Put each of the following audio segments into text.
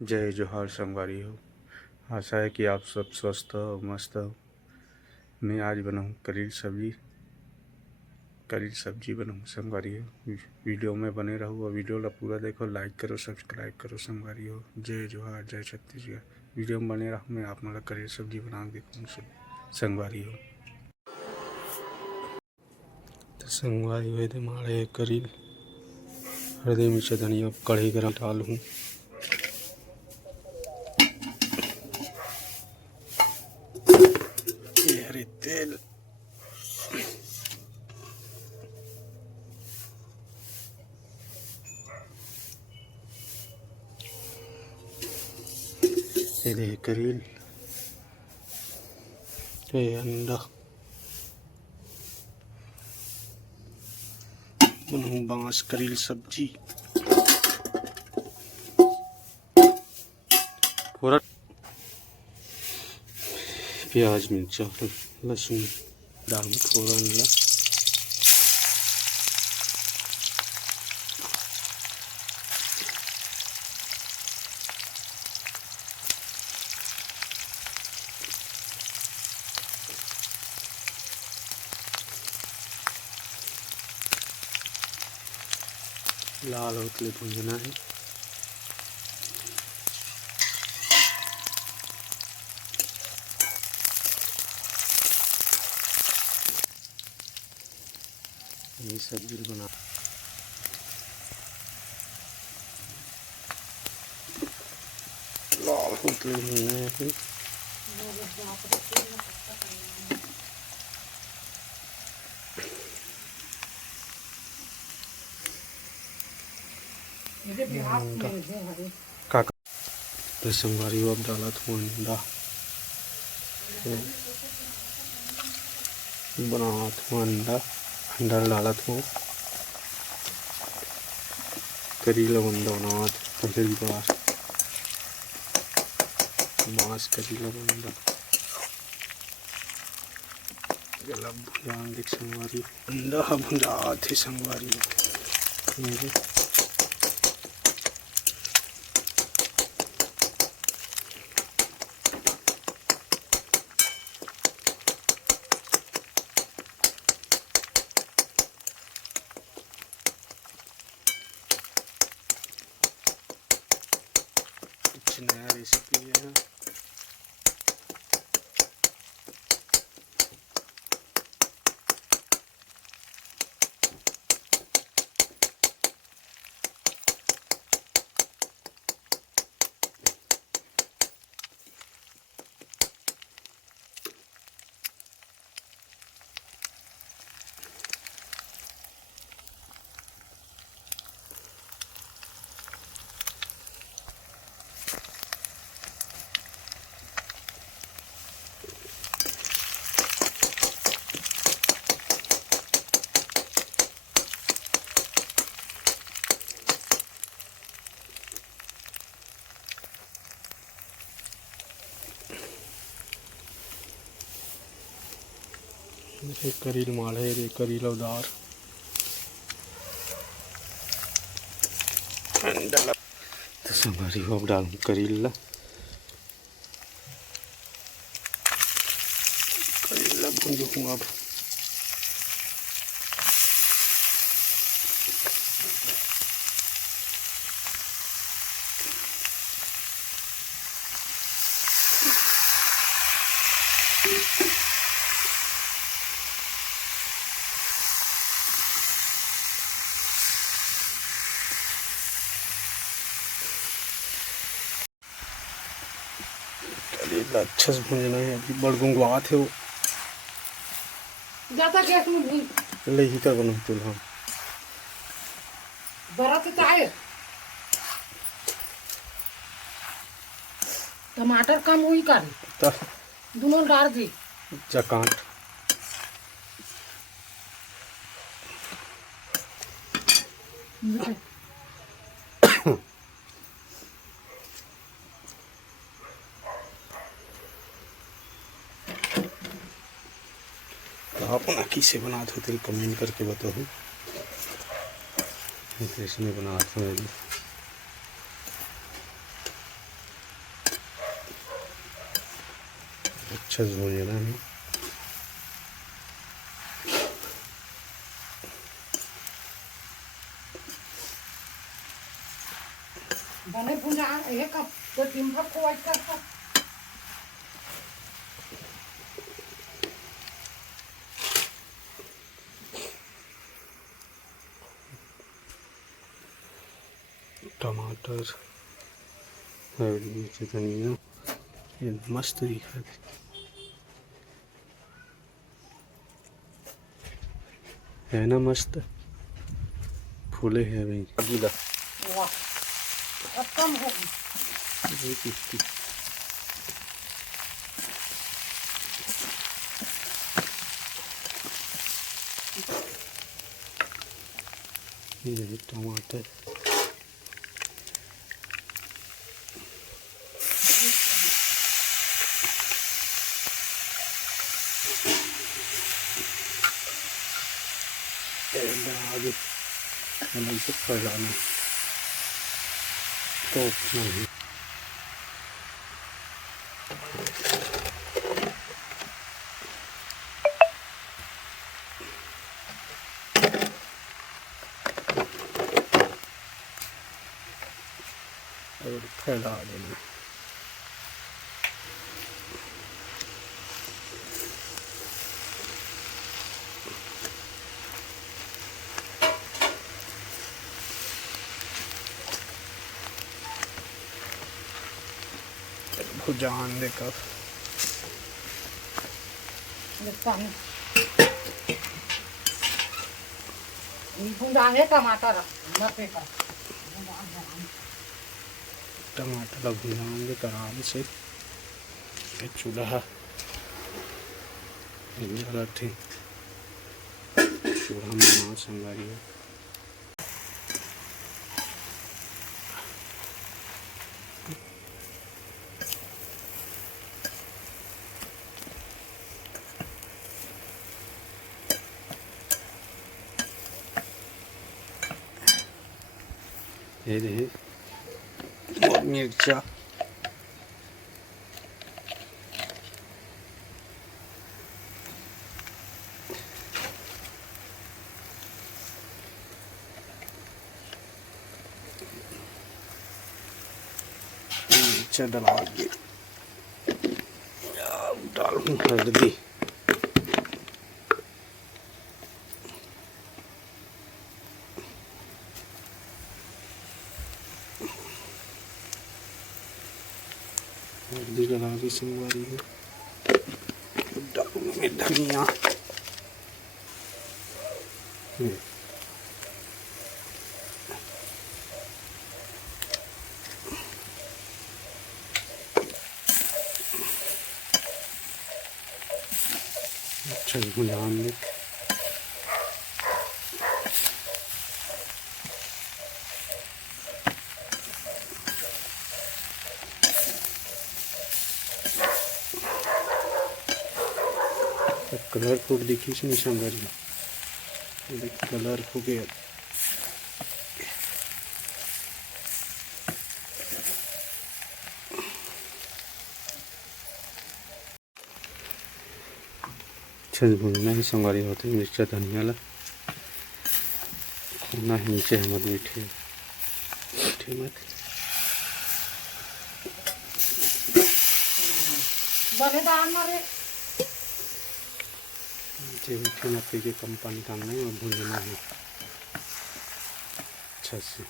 जय जोहार संगवारी हो। आशा है कि आप सब स्वस्थ हो, मस्त हो। मैं आज बनाऊँ करी सब्जी बनाऊँ संगवारी हो। वीडियो में बने रहो और वीडियो ला पूरा देखो, लाइक करो, सब्सक्राइब करो संगवारी हो। जय जोहार, जय छत्तीसगढ़। वीडियो में बने रहो, मैं आप मतलब करी सब्जी बना देखूँ संगवारी हो। तो संगवारी हो तो मारे करी हल्दी मिर्च धनिया कढ़ी गरम डालूँ। हरे तेल ये करील ये अंडा बनाऊँ बांस करील सब्जी फोरन प्याज मिर्चा लहसुन डालूँ फोरन ला लाल होते भूंजना है। ये सब्जी बना लाल होते भूंजना है। काका तो संगवारी अब डाला था अंडा बना था अंडा डाला था करी लवंदा बना पहली बार मांस करी लवंदा गला भुजान देख संगवारी अंडा भुजा थे संगवारी कुछ नया रेसिपी है। करील माढ़े रे करील उदार तो संगवारी अब डालूँ करील ला भूंजूँ अब अच्छा से भूंजना है। अभी बड़ गुंगवा थे वो जाता गैस में भून ले ही कर बना तुल हम बड़ा तो चाहे टमाटर कम हुई कर दोनों डाल दी चकाट आप किसे बनाते हो तेरे कमेंट करके बताओ। इसमें बनाते हैं अच्छा से हो जाना है। बने भुंजा ये कब तो टीम पर को वाइट कर टमाटर हरी मिर्च धनिया ये मस्त दिखा है ना, मस्त फूले है अभी अगला वाह अब कम होगी ये टमाटर आगे अलग से फैलाना तो नहीं। और फैला देना। भुजान देकर भुंजा है टमाटर मरते का टमाटर भुजान देकर आराम से चूल्हा जला थे चूल्हा में मांस संगारी है। ये देखिए मिर्चा मिर्चा डला के डालूं हल्दी हल्दी डला के संगवारी है। डालूंगे धनिया अच्छा भुजान दे कलर फूक देखी इसमें संगवारी कलर फूके अच्छे से भूनना ही संगवारी होती है। मिर्चा धनिया ला भूनना है नीचे हम मीठे मीठे मत बने दान मारे नीचे मीठे मत के कम पानी डालना है और भूनना है अच्छा से।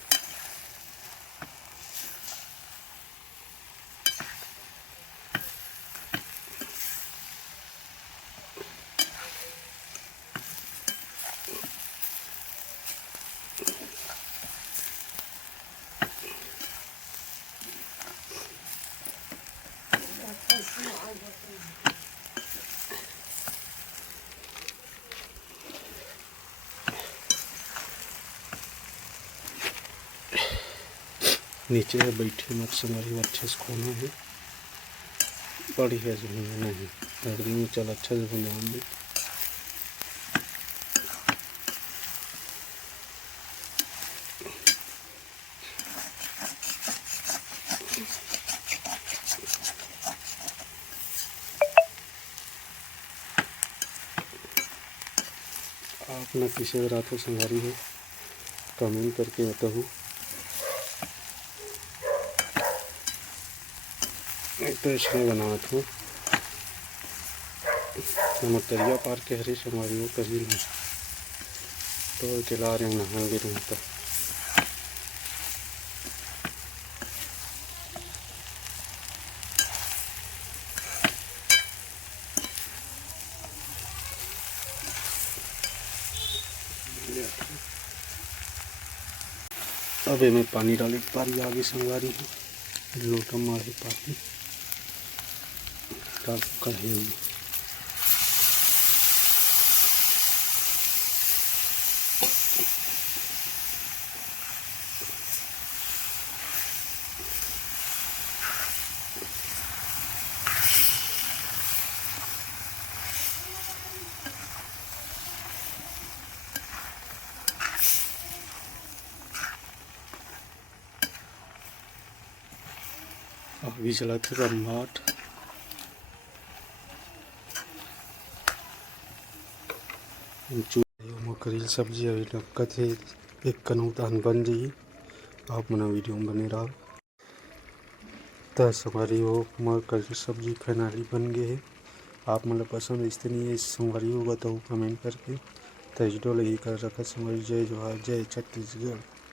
नीचे बैठे मत संगरी अच्छे से खोना है बढ़िया से भुनना है। हल्दी में चल अच्छा से भुना दे अपना किसे रात संभारी हो कमेंट करके बताओ। तो इसमें बना था मटरिया पार के हरी संभारी हो करी नहीं तो चला रहे नहा गिरूँ तो अब मैं पानी डाले पारी आगे संवारी है लोटा मारे पानी डाल कढ़ाई में। अभी चलाते रम्बाट करील सब्जी अभी नक्कत है एक कनौतान बन जाइए आप मना वीडियो में बने रहा तस हमारी वो मर करील सब्जी खनाली बन गए है। आप मतलब पसंद इससे नहीं है संवारी होगा तो कमेंट करके तजडो लगी कर रखा संवारी। जय जोहार जय छत्तीसगढ़।